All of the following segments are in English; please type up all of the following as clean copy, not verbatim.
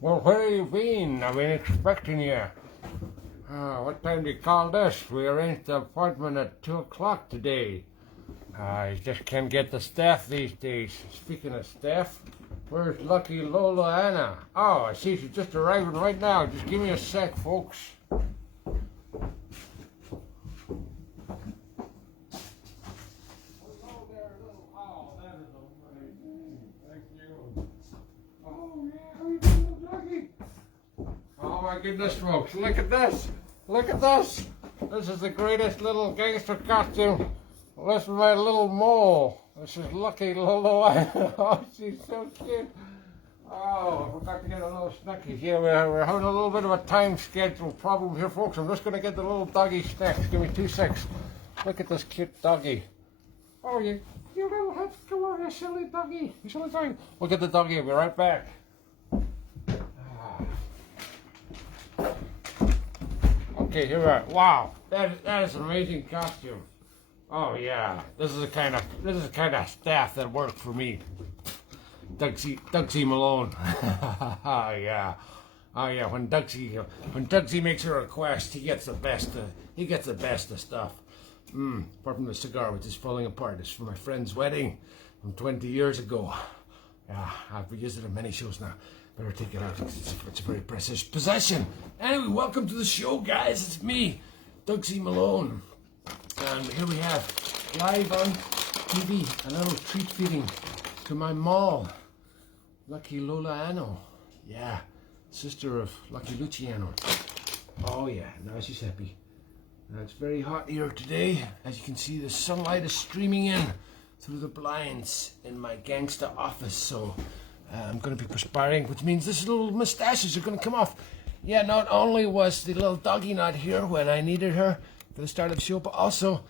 Well, where you been? I've been expecting you. What time do you call this? We arranged the appointment at 2 o'clock today. I just can't get the staff these days. Speaking of staff, where's lucky Lola-ano? Oh, I see she's just arriving right now. Just give me a sec, folks. Oh my goodness, folks, look at this. Look at this. This is the greatest little gangster costume. This is my little mole. This is lucky Lola. Oh, she's so cute. Oh, I forgot to get a little snackies. Yeah, we're having a little bit of a time schedule problem here, folks. I'm just going to get the little doggy snacks. Give me 2 secs. Look at this cute doggy. Oh, you little head. Come on, you silly doggy. You silly doggy. We'll get the doggy. I'll be right back. Okay, here we are. Wow, that is an amazing costume. Oh yeah, this is the kind of staff that worked for me. Dougsie Malone. Yeah. Oh yeah, when Dougsie makes a request, he gets the best of stuff. Apart from the cigar, which is falling apart. It's for my friend's wedding from 20 years ago. Yeah, I've used it on many shows now. Better take it out. It's a very precious possession. Anyway, welcome to the show, guys. It's me, Dougsie Malone. And here we have, live on TV, a little treat feeding to my mall, Lucky Lola-ano. Yeah, sister of Lucky Luciano. Oh yeah, now she's happy. Now it's very hot here today. As you can see, the sunlight is streaming in through the blinds in my gangsta office. So I'm going to be perspiring, which means this little mustaches are going to come off. Yeah, not only was the little doggy not here when I needed her for the start of the show, but also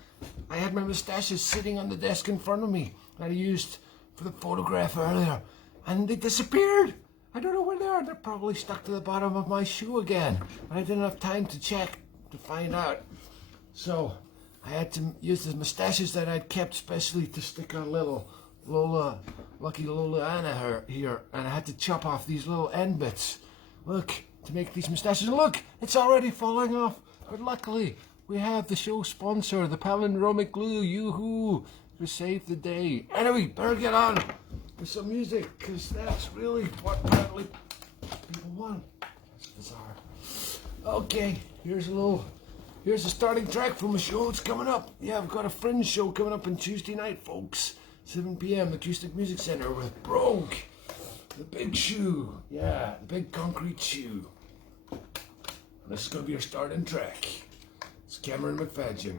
I had my mustaches sitting on the desk in front of me that I used for the photograph earlier, and they disappeared. I don't know where they are. They're probably stuck to the bottom of my shoe again, but I didn't have time to check to find out. So I had to use the mustaches that I'd kept specially to stick on little Lucky Lola-ano here, and I had to chop off these little end bits. Look, to make these mustaches. Look, it's already falling off. But luckily, we have the show sponsor, the palindromic glue. Yoo-hoo! To save the day. Anyway, better get on with some music, because that's really what apparently people want. That's bizarre. Okay, here's the starting track from a show that's coming up. Yeah, I've got a Fringe show coming up on Tuesday night, folks. 7 p.m. Acoustic Music Center with Brogue, the big shoe. Yeah, the big concrete shoe. And this is going to be our starting track. It's Cameron McFadgen.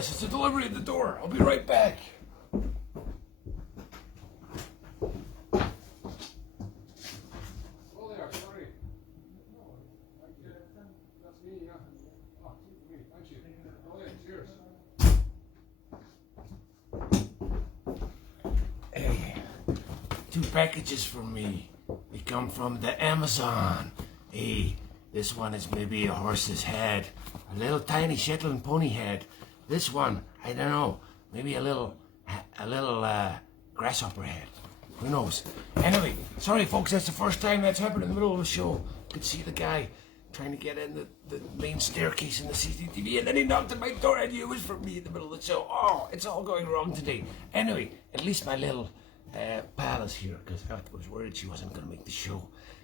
this. It's a delivery at the door. I'll be right back. Oh, there. Sorry. No, thank you. That's me, yeah. Oh, me. Thank you. Oh, yeah, cheers. Hey, 2 packages from me. They come from the Amazon. Hey, this one is maybe a horse's head. A little tiny Shetland pony head. This one, I don't know, maybe a little grasshopper head. Who knows? Anyway, sorry folks, that's the first time that's happened in the middle of the show. You could see the guy trying to get in the main staircase in the CCTV, and then he knocked at my door. I knew it was from me in the middle of the show. Oh, it's all going wrong today. Anyway, at least my little pal is here, because I was worried she wasn't going to make the show.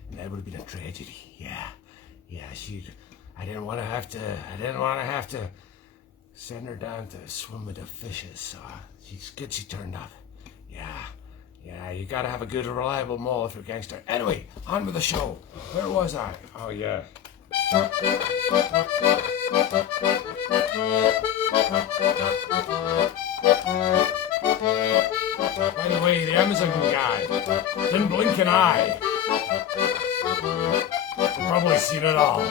And that would have been a tragedy. Yeah, I didn't want to have to send her down to swim with the fishes, so she's good she turned up. Yeah, you gotta have a good reliable mole if you're a gangster. Anyway, on with the show. Where was I? Oh, yeah. By the way, the Amazon guy didn't blink an eye. You've probably seen it all.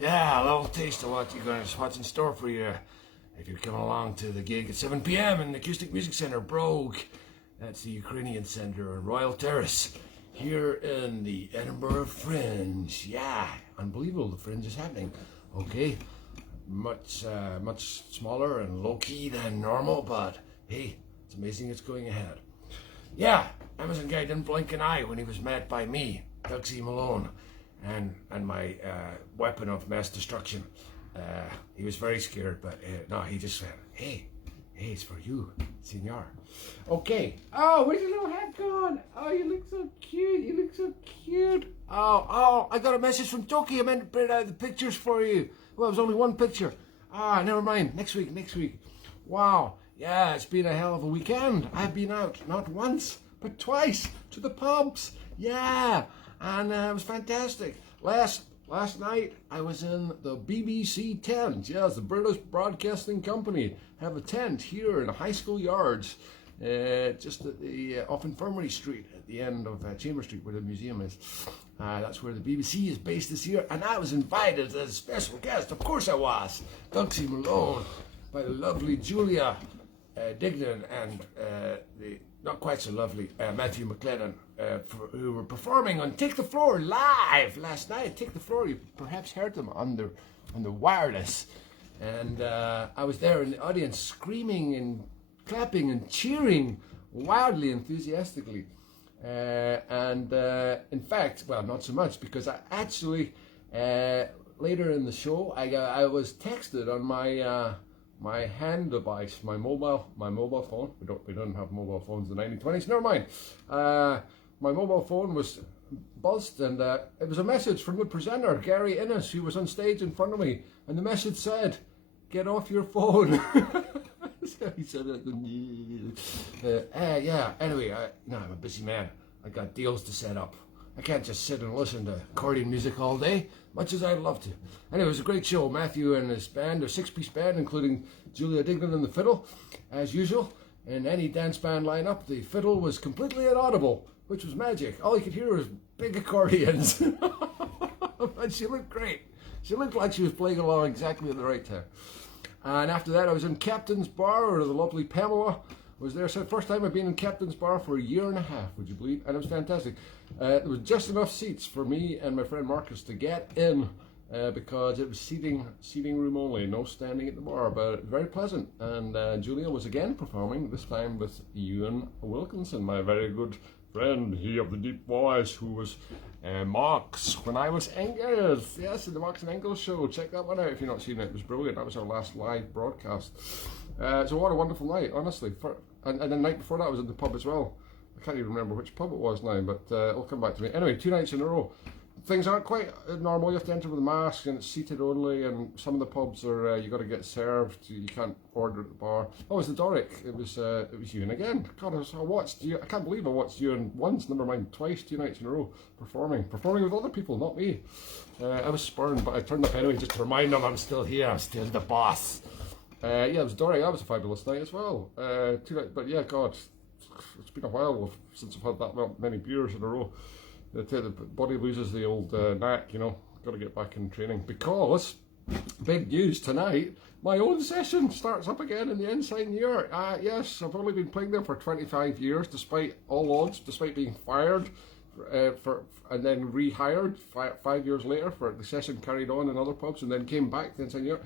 Yeah, a little taste of what's in store for you if you're coming along to the gig at 7 p.m. in the Acoustic Music Centre, Brogue. That's the Ukrainian Centre on Royal Terrace here in the Edinburgh Fringe. Yeah, unbelievable, the Fringe is happening. Okay, much smaller and low-key than normal, but hey, it's amazing it's going ahead. Yeah, Amazon guy didn't blink an eye when he was met by me, Dougsie Malone, and my weapon of mass destruction. He was very scared, but no, he just said, hey, it's for you, senor. Okay. Oh, where's your little hat gone? Oh, you look so cute. Oh, I got a message from Toki. I meant to print out the pictures for you. Well, it was only one picture. Never mind. Next week. Wow. Yeah, it's been a hell of a weekend. I've been out not once, but twice to the pubs. Yeah, and it was fantastic. Last night I was in the BBC tent. Yes, the British Broadcasting Company have a tent here in High School Yards, just at the off Infirmary Street at the end of Chambers Street, where the museum is. That's where the BBC is based this year, and I was invited as a special guest. Of course I was. Dougsie Malone by the lovely Julia Dignan and the not quite so lovely Matthew McLennan, who were performing on Take the Floor live last night. Take the Floor, you perhaps heard them on the wireless. And I was there in the audience screaming and clapping and cheering wildly, enthusiastically. In fact, well, not so much, because I actually, later in the show, I was texted on my hand device, my mobile phone. We don't have mobile phones in the 1920s. Never mind. My mobile phone was buzzed, and it was a message from the presenter, Gary Innes, who was on stage in front of me, and the message said, "Get off your phone." So he said it. Yeah. Anyway, I'm a busy man. I got deals to set up. I can't just sit and listen to accordion music all day, much as I'd love to. Anyway, it was a great show. Matthew and his band, a 6-piece band, including Julia Dignan on the fiddle, as usual. In any dance band lineup, the fiddle was completely inaudible, which was magic. All you could hear was big accordions. But she looked great. She looked like she was playing along exactly at the right time. And after that, I was in Captain's Bar, where the lovely Pamela was there. So the first time I've been in Captain's Bar for a year and a half, would you believe? And it was fantastic. There was just enough seats for me and my friend Marcus to get in because it was seating room only, no standing at the bar, but very pleasant. And Julia was again performing, this time with Ewan Wilkinson, my very good friend, he of the deep voice, who was Marks when I was Angus. Yes, in the Marks and Angus show. Check that one out if you've not seen it. It was brilliant. That was our last live broadcast. So what a wonderful night, honestly. And the night before that I was in the pub as well. I can't even remember which pub it was now, but it'll come back to me. Anyway, 2 nights in a row. Things aren't quite normal. You have to enter with a mask, and it's seated only. And some of the pubs are you got to get served. You can't order at the bar. Oh, it was the Doric. It was Ewan again. God, I watched you. I can't believe I watched Ewan once. Never mind twice. 2 nights in a row performing with other people, not me. I was spurned, but I turned up anyway just to remind them I'm still here. I'm still the boss. Yeah, it was Doric. That was a fabulous night as well. 2 nights, but yeah, God, it's been a while since I've had that many beers in a row. The body loses the old knack, you know. Got to get back in training because big news tonight. My own session starts up again in the Ensign year. Yes, I've only been playing there for 25 years, despite all odds, despite being fired and then rehired 5 years later. For the session carried on in other pubs and then came back to the Ensign year.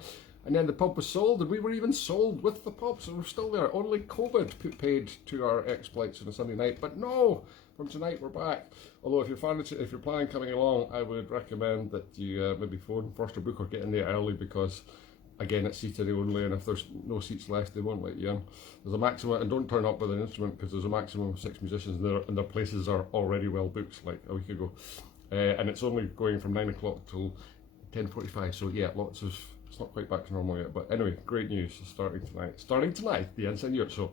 And then the pub was sold, and we were even sold with the pub, so we're still there. Only COVID put paid to our exploits on a Sunday night, but no, from tonight we're back. Although if you're planning coming along, I would recommend that you maybe phone Forster Book or get in there early, because again it's seated only, and if there's no seats left, they won't let you in. There's a maximum, and don't turn up with an instrument, because there's a maximum of 6 musicians, and their places are already well booked, like a week ago. And it's only going from 9 o'clock till 10:45. So yeah, it's not quite back to normal yet, but anyway, great news. Starting tonight, the Ensign year. So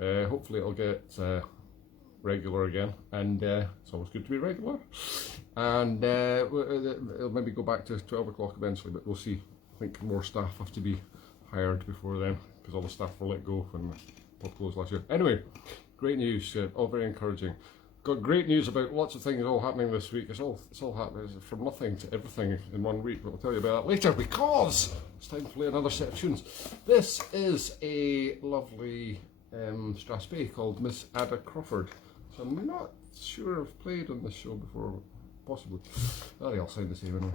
hopefully it'll get regular again, and it's always good to be regular. And it'll maybe go back to 12 o'clock eventually, but we'll see. I think more staff have to be hired before then, because all the staff were let go when the pub closed last year. Anyway, great news, all very encouraging. Got great news about lots of things all happening this week. It's all happening. It's from nothing to everything in 1 week, but I'll tell you about that later, because it's time to play another set of tunes. This is a lovely Strathspey called Miss Ada Crawford. So I'm not sure I've played on this show before, possibly. Oh, they all sound the same anyway.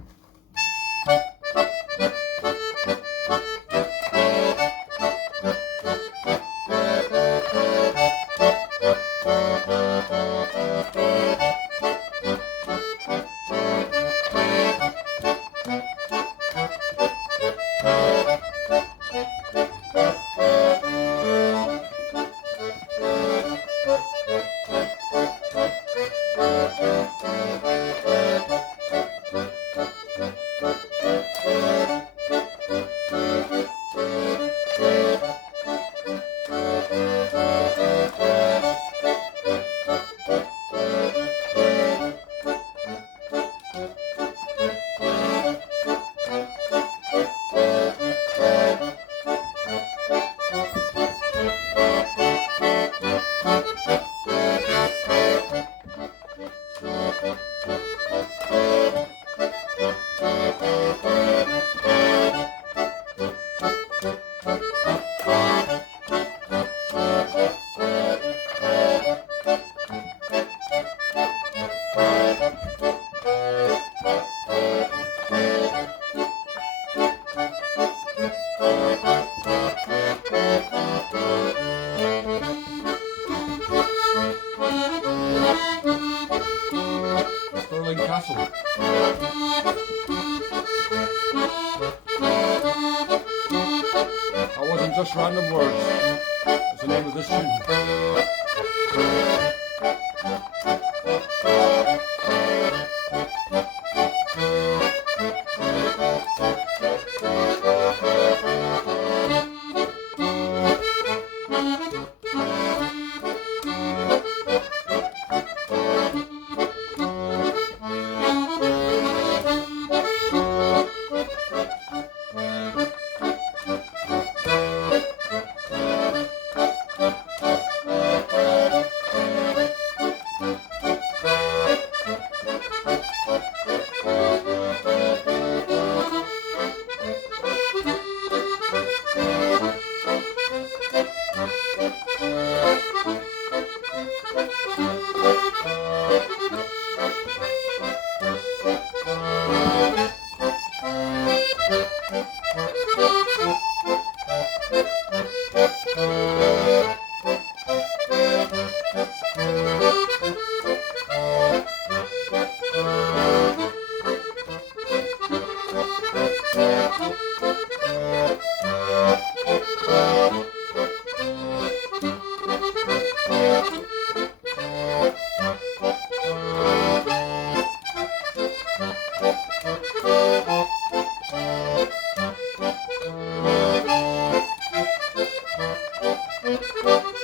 Just random words. That's the name of this tune.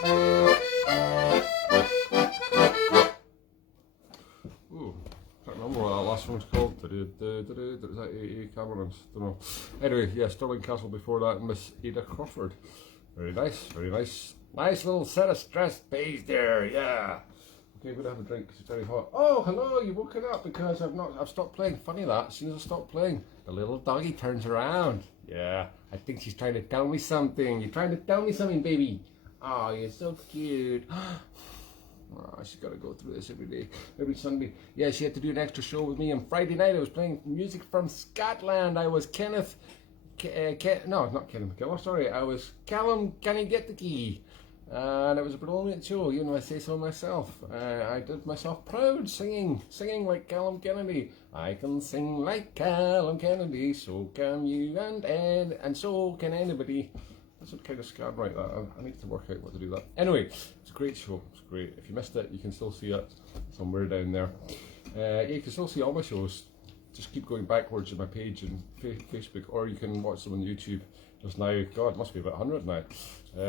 Ooh, can't remember what that last one's called. Is that A.A. Cameron's? Don't know. Anyway, yeah, Stirling Castle before that, Miss Ada Crawford. Very nice, very nice. Nice little set of stressed bays there, yeah. Okay, we're gonna have a drink because it's very hot. Oh, hello, you've woken up because I've stopped playing. Funny that, as soon as I stop playing, the little doggy turns around. Yeah, I think she's trying to tell me something. You're trying to tell me something, baby. Oh, you're so cute. Oh, she's got to go through this every day, every Sunday. Yeah, she had to do an extra show with me on Friday night. I was playing music from Scotland. I was Kenneth, no, not Kenneth McKellar, sorry. I was Callum, Can You Get the Key? And it was a brilliant show, even though I say so myself. I did myself proud singing like Callum Kennedy. I can sing like Callum Kennedy, so can you, and so can anybody. That's what kind of scared right that. I need to work out what to do that. Anyway, it's a great show. It's great. If you missed it, you can still see it somewhere down there. Yeah, you can still see all my shows. Just keep going backwards in my page and Facebook, or you can watch them on YouTube. There's now, God, it must be about 100 now.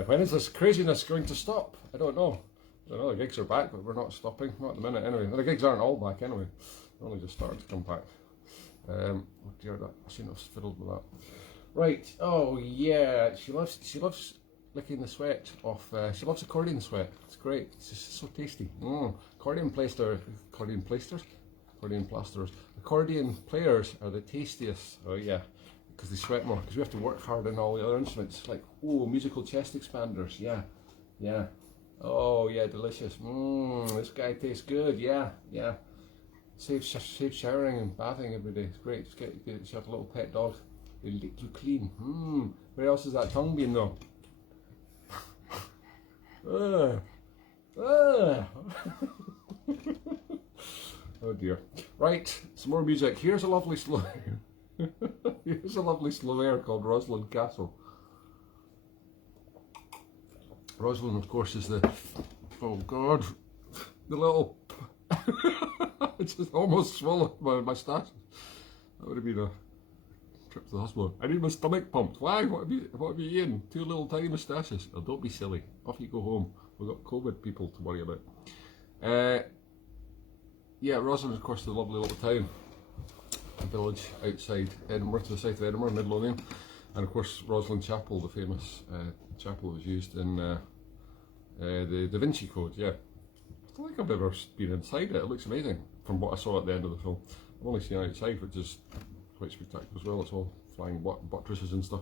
When is this craziness going to stop? I don't know. The gigs are back, but we're not stopping. Not at the minute, anyway. The gigs aren't all back, anyway. They're only just starting to come back. Oh dear, I shouldn't have fiddled with that. Right. Oh yeah. She loves licking the sweat off. She loves accordion sweat. It's great. It's just so tasty. Accordion plasters. Accordion players are the tastiest. Oh yeah, because they sweat more. Because we have to work hard on all the other instruments. Like musical chest expanders. Yeah, yeah. Oh yeah, delicious. This guy tastes good. Yeah, yeah. Save showering and bathing every day. It's great. Just get yourself a little pet dog. They lick you clean. Where else has that tongue been though? Oh dear. Right, some more music. Here's a lovely slow here's a lovely slow air called Rosslyn Castle. Rosslyn, of course, is the, oh God, the little I just almost swallowed my moustache. That would have been a trip to the hospital. I need my stomach pumped. Why? What have you eaten? 2 little tiny moustaches. Oh, don't be silly. Off you go home. We've got COVID people to worry about. Yeah, Rosslyn, of course, is a lovely little town. A village outside Edinburgh, to the south of Edinburgh, Midlothian. And of course, Rosslyn Chapel, the famous chapel that was used in the Da Vinci Code, yeah. I don't think I've ever been inside it. It looks amazing from what I saw at the end of the film. I've only seen it outside, which is quite spectacular as well. It's all flying buttresses and stuff.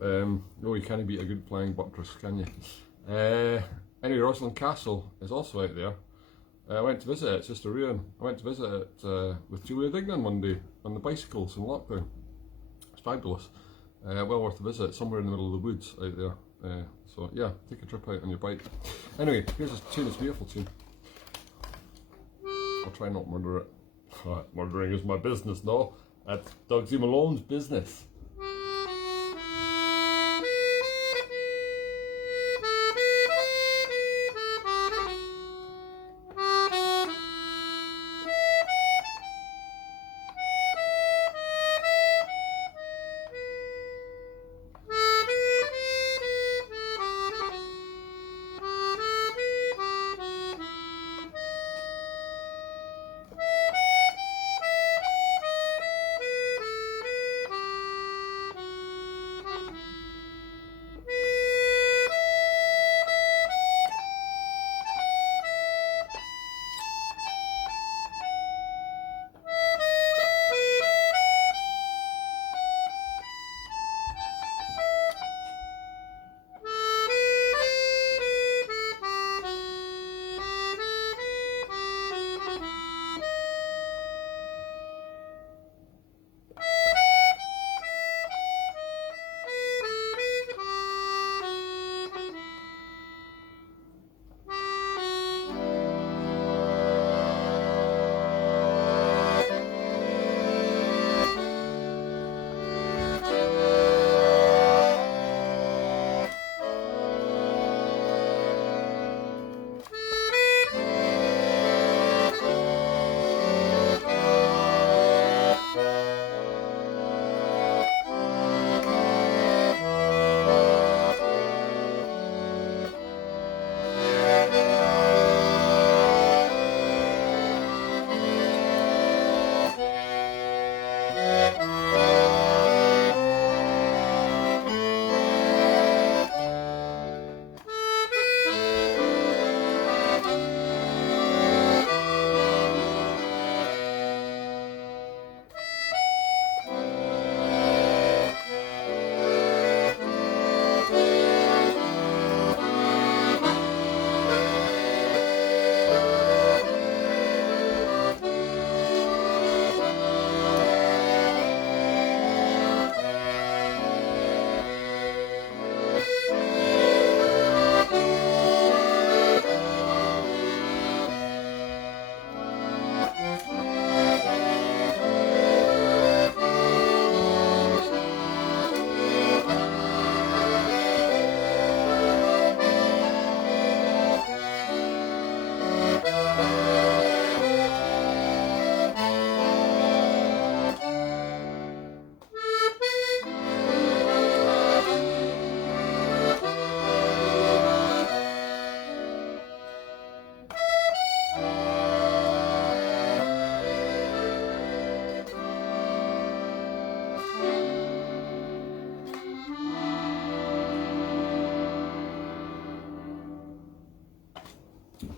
No, you can't beat a good flying buttress, can you? Anyway, Rosslyn Castle is also out there. I went to visit it, it's just a ruin. I went to visit it with Julia Dignan one day on the bicycles in lockdown. It's fabulous. Well worth a visit, somewhere in the middle of the woods out there. So yeah, take a trip out on your bike. Anyway, here's a tune, it's a beautiful tune. I'll try not to murder it. Murdering is my business, no? That's Dougsie Malone's business.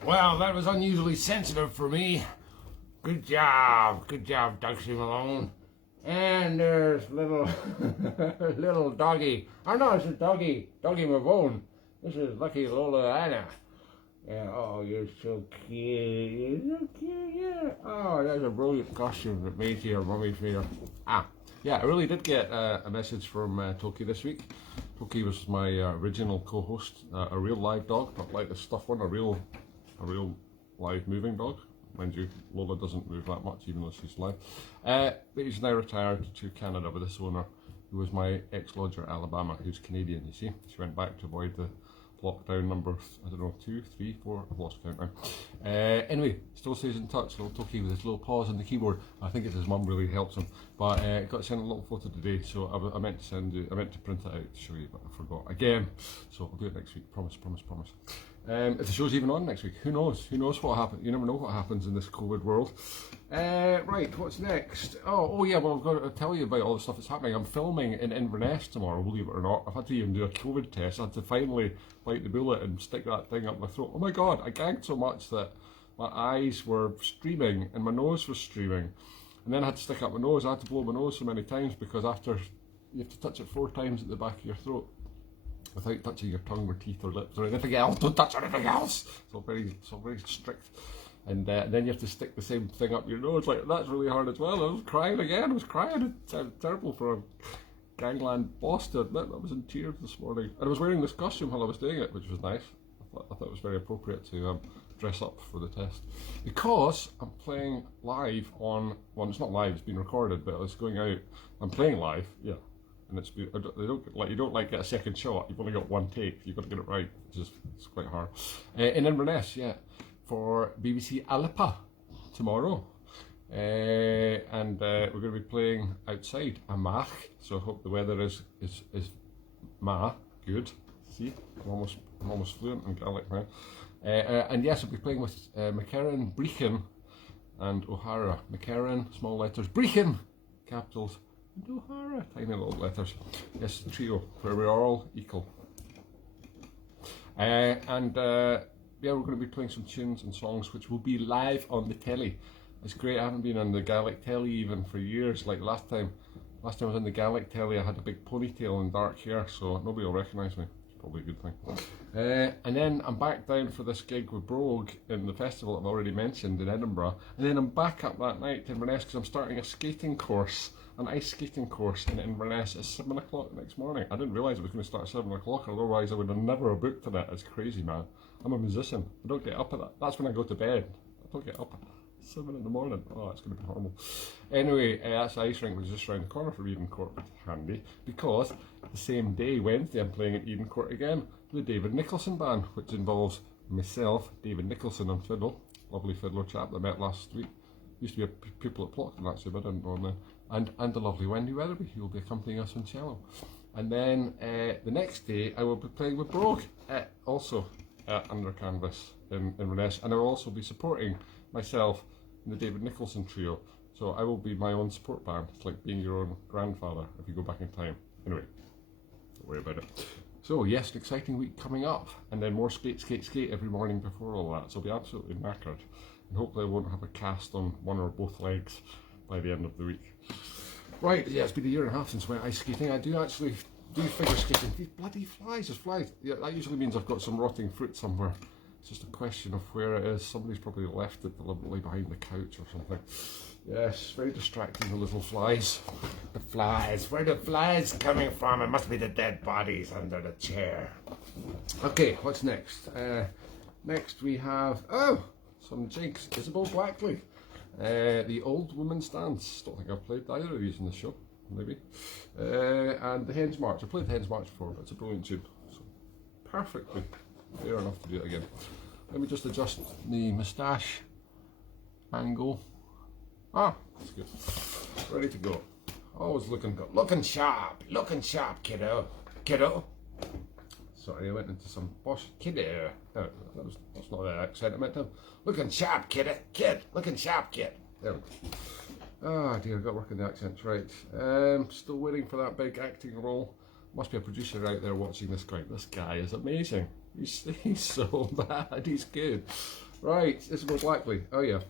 Well, that was unusually sensitive for me. Good job, Dougsie Malone. And there's little little doggy. Oh no, it's a Doggie Mabone. This is lucky Lola-ano. Yeah, oh, you're so cute. You're so cute, yeah. Oh, that's a brilliant costume that made your mummy feel. Yeah, I really did get a message from Toki this week. Toki was my original co-host, a real live dog, not like the stuffed one, a real live moving dog. Mind you, Lola doesn't move that much, even though she's live. But he's now retired to Canada with this owner, who was my ex-lodger Alabama, who's Canadian, you see. She went back to avoid the lockdown number, I don't know, 2, 3, 4, I've lost count now. Anyway, still stays in touch, little Toki with his little paws on the keyboard. I think it's his mum really helps him. But got sent a little photo today, so I meant to print it out to show you, but I forgot again. So I'll do it next week, promise. If the show's even on next week, who knows? Who knows what happens? You never know what happens in this COVID world. Right, what's next? Oh yeah, well, I've got to tell you about all the stuff that's happening. I'm filming in Inverness tomorrow, believe it or not. I've had to even do a COVID test. I had to finally bite the bullet and stick that thing up my throat. Oh my god, I gagged so much that my eyes were streaming and my nose was streaming. And then I had to stick up my nose. I had to blow my nose so many times because after you have to touch it 4 times at the back of your throat without touching your tongue or teeth or lips or anything else. Don't touch anything else. So very strict. And then you have to stick the same thing up your nose. Like, that's really hard as well. I was crying again. It sounded terrible for a gangland boss to admit. I was in tears this morning. And I was wearing this costume while I was doing it, which was nice. I thought it was very appropriate to dress up for the test. Because I'm playing live on, well, it's not live, it's been recorded, but it's going out. I'm playing live, yeah. And you don't get a second shot. You've only got 1 take. You've got to get it right. It's quite hard. In Inverness, yeah, for BBC Alapa tomorrow, and we're going to be playing outside a Mach. So I hope the weather is good. See, I'm almost fluent in Gaelic now. And yes, I'll be playing with McCarran, Brechin, and O'Hara. McCarran, small letters. Brechin, capitals. And O'Hara, tiny little letters. Yes, the trio where we're all equal. Yeah, we're going to be playing some tunes and songs which will be live on the telly. It's great. I haven't been on the Gaelic telly even for years. Like last time I was on the Gaelic telly, I had a big ponytail and dark hair, so nobody will recognise me. It's probably a good thing. And then I'm back down for this gig with Brogue in the festival I've already mentioned in Edinburgh. And then I'm back up that night to Inverness because I'm starting a skating course. An ice skating course in Inverness at 7 o'clock the next morning. I didn't realise it was going to start at 7 o'clock, otherwise I would have never booked it. It's crazy, man. I'm a musician. I don't get up at that. That's when I go to bed. I don't get up at 7 in the morning. Oh, it's going to be horrible. Anyway, that's the ice rink was just around the corner from Edencourt. Handy. Because the same day, Wednesday, I'm playing at Edencourt again with the David Nicholson Band, which involves myself, David Nicholson on fiddle, lovely fiddler chap that I met last week. Used to be a pupil at Plockton actually, but I didn't know him then. And the lovely Wendy Weatherby, who will be accompanying us on cello. And then the next day I will be playing with Brogue, also under canvas in Inverness, and I will also be supporting myself in the David Nicholson trio. So I will be my own support band. It's like being your own grandfather if you go back in time. Anyway, don't worry about it. So yes, an exciting week coming up, and then more skate every morning before all that. So I'll be absolutely knackered, and hopefully I won't have a cast on one or both legs by the end of the week. Right, yeah, it's been a year and a half since I went ice skating. I do actually do figure skating. These bloody flies, there's flies. Yeah, that usually means I've got some rotting fruit somewhere. It's just a question of where it is. Somebody's probably left it deliberately behind the couch or something. Yes, very distracting, the little flies. The flies, where are the flies coming from? It must be the dead bodies under the chair. Okay, what's next? Next we have, some jigs. Isabel Blackley. The Old Woman's Dance. Don't think I've played either of these in the show, maybe. And the Hens March. I've played the Hens March before, but it's a brilliant tune. So perfectly fair enough to do it again. Let me just adjust the moustache angle. That's good. Ready to go. Always looking sharp, kiddo. Sorry, I went into some posh kiddo. That's not an accent I meant to. Looking sharp, kid. Looking sharp, kid. There we go. Oh dear, I've got to work on the accents right. Still waiting for that big acting role. Must be a producer out there watching this going, this guy is amazing. He's so bad. He's good. Right, this is most likely. Oh yeah.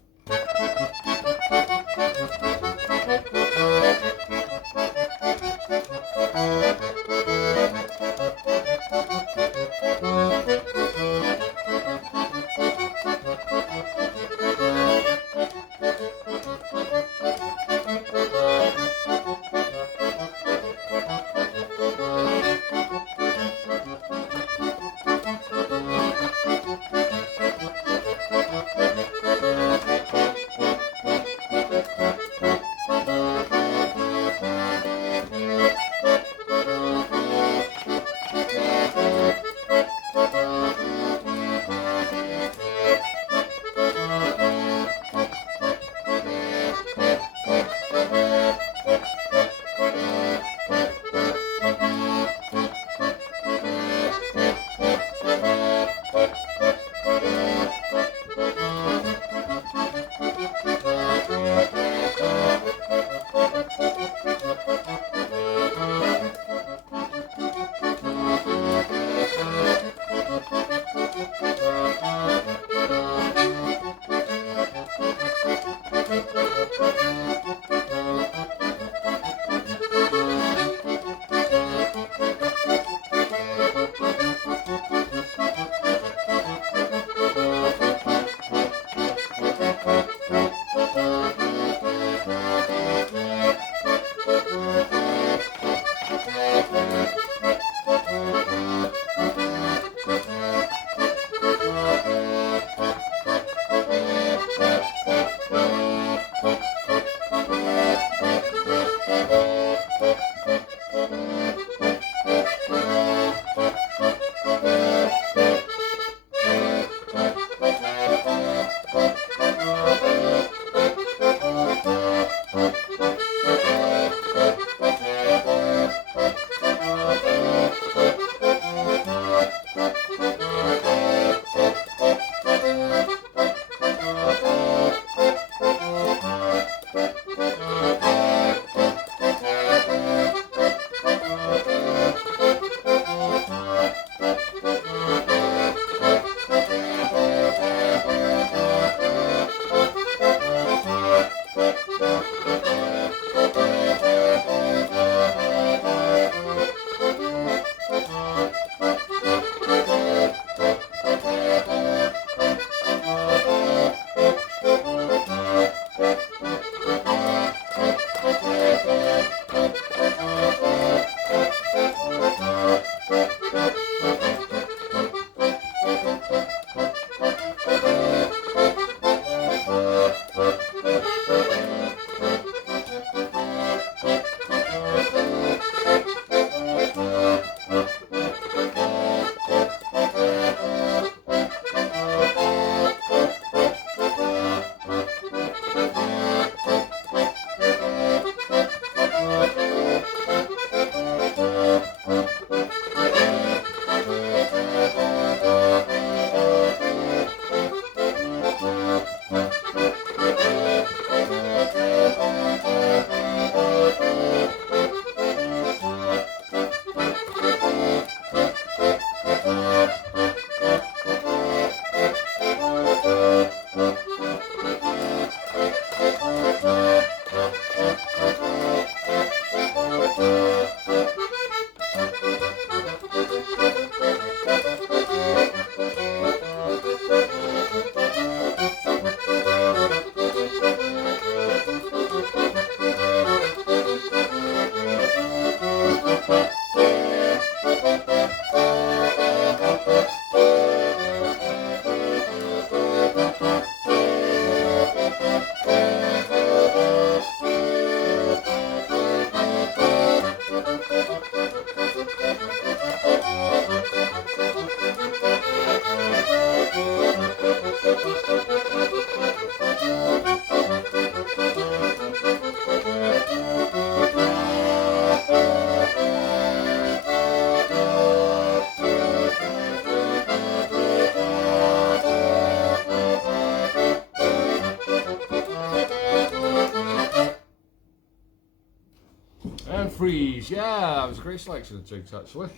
And freeze. Yeah, it was a great selection of jigs actually.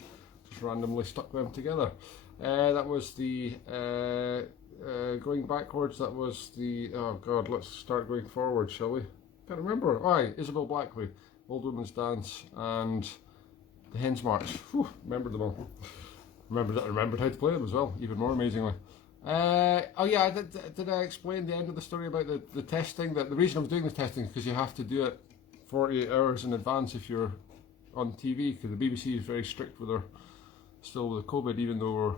Just randomly stuck them together. That was the going backwards. That was the oh god. Let's start going forward, shall we? Can't remember. Aye, Isabel Blackley, Old Woman's Dance, and the Hens March. Whew, remembered them all. Remembered how to play them as well, even more amazingly. Oh yeah, did I explain the end of the story about the testing? That the reason I was doing the testing is because you have to do it 48 hours in advance if you're on TV, because the BBC is very strict with still with COVID, even though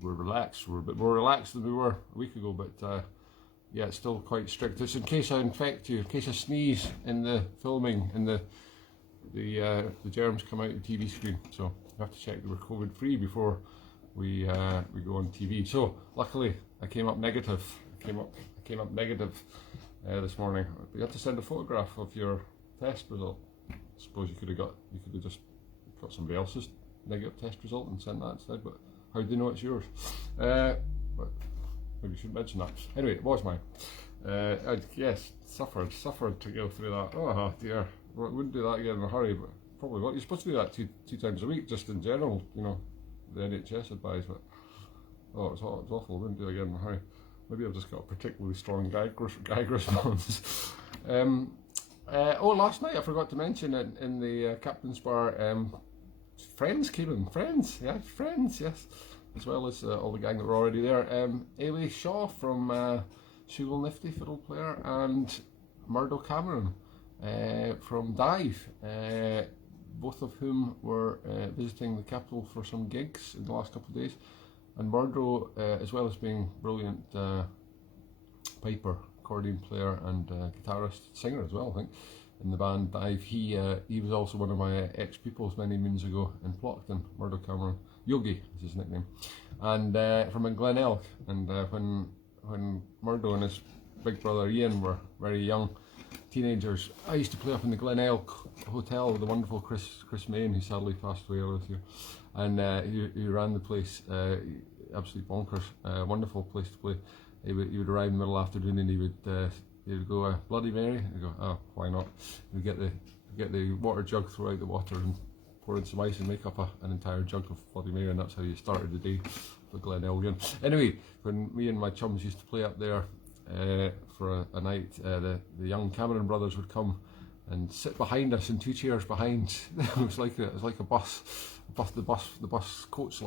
we're relaxed. We're a bit more relaxed than we were a week ago, but yeah, it's still quite strict. It's in case I infect you, in case I sneeze in the filming, and the germs come out of the TV screen. So you have to check that we're COVID free before we go on TV. So luckily I came up negative. I came up negative this morning. But you have to send a photograph of your test result. I suppose you could have just got somebody else's negative test result and sent that instead. But how do you know it's yours? But maybe you shouldn't mention that. Anyway, it was mine. Yes, suffered to go through that. Oh dear. Well, I wouldn't do that again in a hurry, but probably what you're supposed to do that two times a week, just in general, you know, the NHS advise, but oh, it's awful. I wouldn't do it again in a hurry. Maybe I've just got a particularly strong gag response. Last night I forgot to mention in the Captain's Bar, friends came in. Friends, yes. As well as all the gang that were already there. Ailey Shaw from Shugle Nifty, fiddle player, and Murdo Cameron from Dive, both of whom were visiting the capital for some gigs in the last couple of days. And Murdo, as well as being brilliant piper, accordion player, and guitarist, singer as well, I think, in the band Dive, he was also one of my ex-pupils many moons ago in Plockton. Murdo Cameron, Yogi is his nickname, and from Glenelg. And when Murdo and his big brother Ian were very young teenagers, I used to play up in the Glenelg Hotel with the wonderful Chris Main, who sadly passed away earlier this year, and he ran the place, absolutely bonkers, wonderful place to play. He would arrive in the middle of the afternoon and he would go Bloody Mary. He'd go, oh, why not? He'd get the water jug, throw out the water, and pour in some ice and make up an entire jug of Bloody Mary, and that's how you started the day for Glenelg. Anyway, when me and my chums used to play up there for a night, the young Cameron brothers would come and sit behind us in two chairs behind. It was like a bus, the bus coach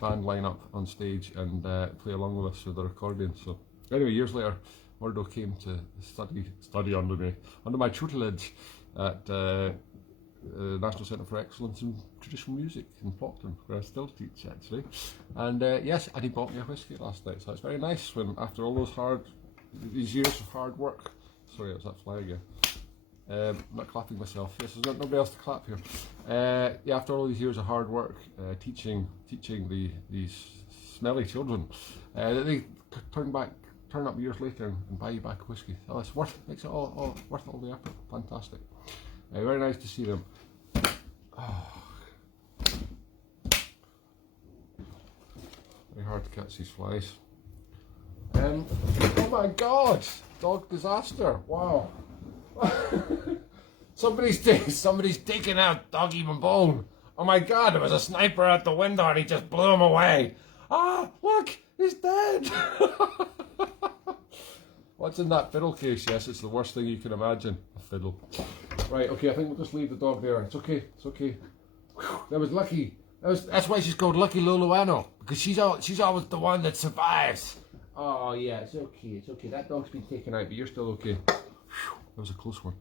band line up on stage, and play along with us with their accordions. So anyway, years later, Murdo came to study under my tutelage at National Centre for Excellence in Traditional Music in Plockton, where I still teach actually. And yes, and he bought me a whiskey last night, so it's very nice when after all these years of hard work. Sorry, it was that fly again. I'm not clapping myself. Yes, there's nobody else to clap here. Yeah, after all these years of hard work, teaching these smelly children, they turn up years later and buy you back a whiskey. So it's makes it all worth all the effort. Fantastic. Very nice to see them. Oh. Very hard to catch these flies. Oh my God! Dog disaster! Wow. Somebody's taking out Doggie Mabone. Oh my God! There was a sniper out the window and he just blew him away. Ah, look, he's dead. What's in that fiddle case? Yes, it's the worst thing you can imagine. A fiddle. Right. Okay. I think we'll just leave the dog there. It's okay. It's okay. Whew, that was lucky. That's why she's called Lucky Lola-ano, because she's always the one that survives. Oh yeah, it's okay. It's okay. That dog's been taken out, but you're still okay. Whew, that was a close one.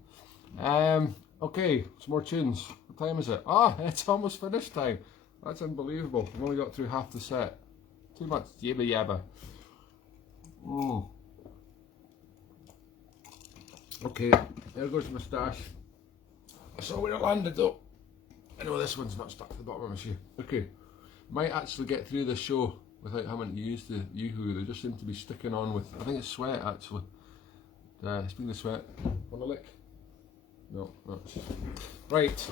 Okay, some more tunes. What time is it? Ah, it's almost finish time. That's unbelievable. I've only got through half the set. Too much yabba yabba. Okay, there goes the moustache. I saw where it landed though. I know this one's not stuck to the bottom of my shoe. Okay, might actually get through this show without having to use the Yoo-hoo. They just seem to be sticking on with, I think it's sweat actually. Speaking of sweat, want a lick? No, not. Right,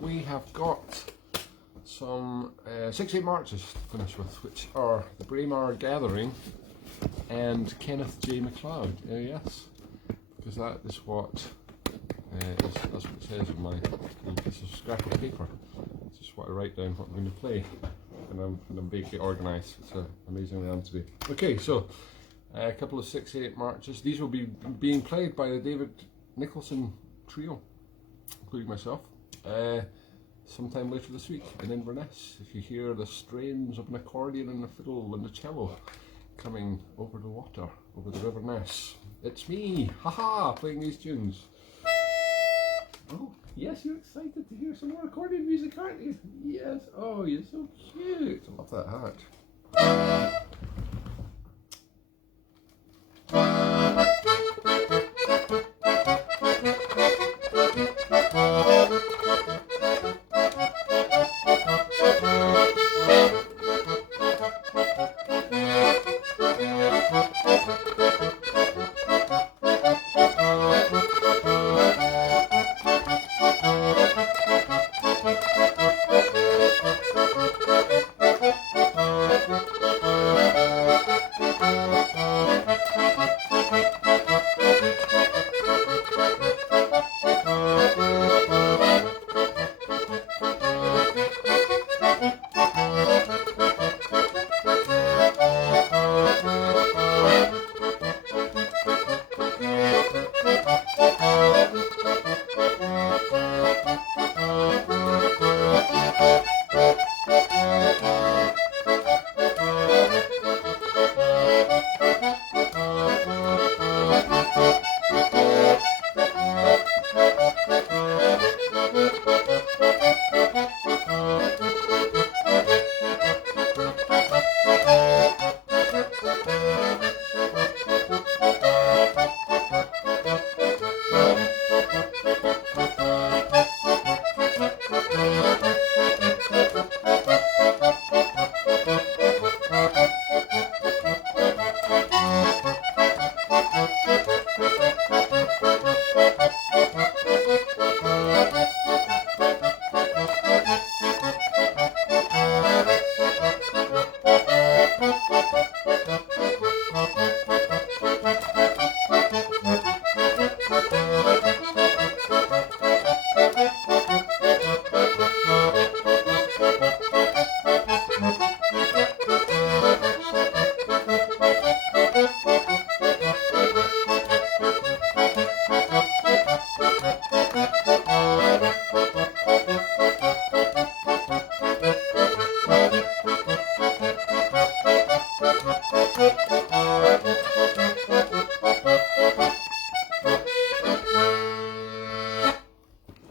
we have got some 6/8 marches to finish with, which are the Braemar Gathering and Kenneth J. MacLeod. Yes, because that is what that's what it says on my little piece of scrap of paper. This is what I write down what I'm going to play. and I'm vaguely organised. It's amazing I am to be. Okay, so a couple of 6/8 marches. These will be being played by the David Nicholson trio, including myself, sometime later this week in Inverness. If you hear the strains of an accordion and a fiddle and a cello coming over the water, over the River Ness, it's me, haha, playing these tunes. Oh, yes, you're excited to hear some more accordion music, aren't you? Yes, oh, you're so cute. I love that hat.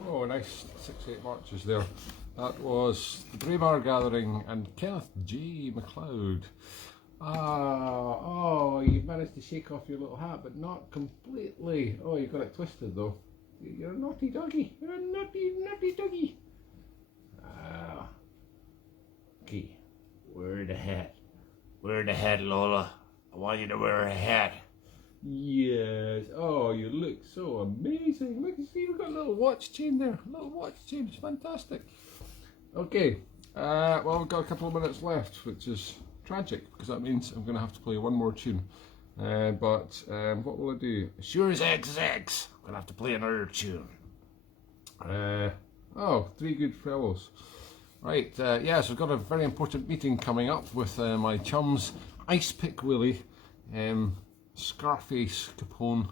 Oh, nice 6/8 marches there. That was the Braemar Gathering and Kenneth J. MacLeod. Oh, you've managed to shake off your little hat, but not completely. Oh, you've got it twisted though. You're a naughty doggy. You're a naughty, naughty doggy. Okay, wear the hat. Wear the hat, Lola. I want you to wear a hat. Yes. Oh, you look so amazing. Look, see, we've got a little watch chain there. A little watch chain. It's fantastic. Okay. Well, we've got a couple of minutes left, which is tragic because that means I'm going to have to play one more tune. But what will I do? Sure as eggs is eggs. I'm going to have to play another tune. Oh, Three Good Fellows. Right. Yes, we've got a very important meeting coming up with my chums, Ice Pick Willie, Scarface Capone,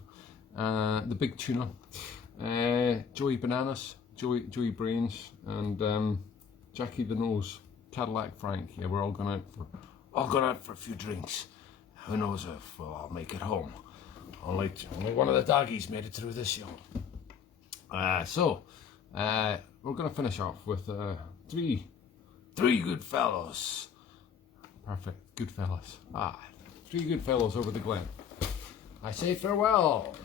the Big Tuna, Joey Bananas, Joey Brains, and Jackie the Nose, Cadillac Frank. Yeah, we're all going out for a few drinks. Who knows if we'll all make it home? Only one of the doggies made it through this show. So we're going to finish off with three good fellows. Perfect, good fellas. Three good fellows over the glen. I say farewell.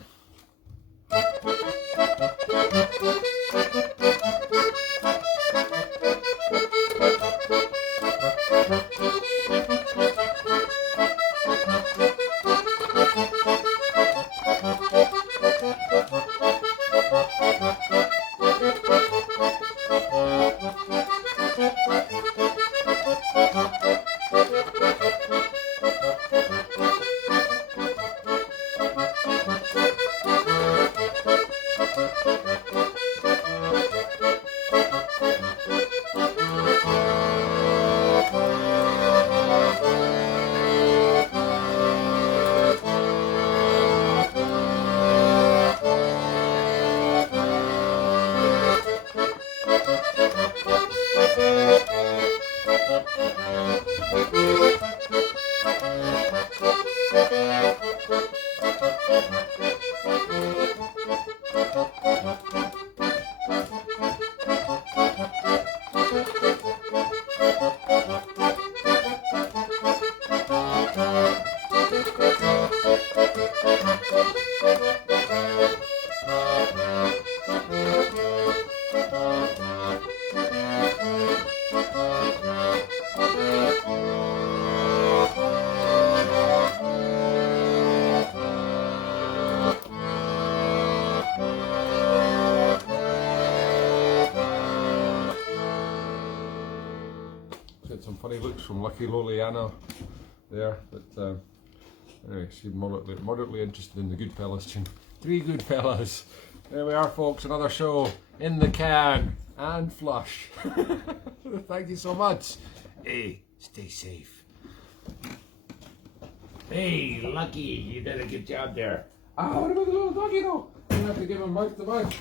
funny looks from Lucky Lola-ano there, but anyway, she's moderately interested in the Goodfellas tune. 3 Goodfellas. There we are, folks, another show in the can and flush. Thank you so much. Hey, stay safe. Hey, Lucky, you did a good job there. Ah, what about the little doggy though? I'm gonna have to give him mouth to mouth.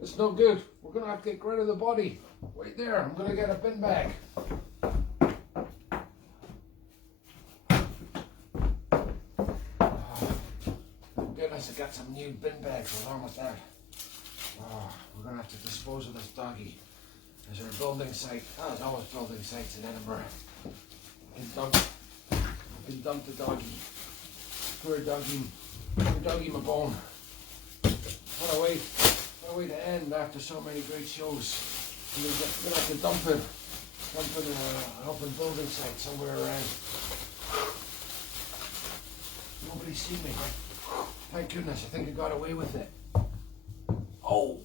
It's no good. We're gonna have to get rid of the body. Wait there, I'm gonna get a bin bag. Thank goodness I got some new bin bags along with that. We're gonna have to dispose of this doggy. There's our building site. There's always building sites in Edinburgh. We can dump the doggy. Poor Doggie Mabone. What a way to end after so many great shows. We're gonna have to dump it in an open building site somewhere around. Nobody's seen me. Thank goodness, I think I got away with it. Oh!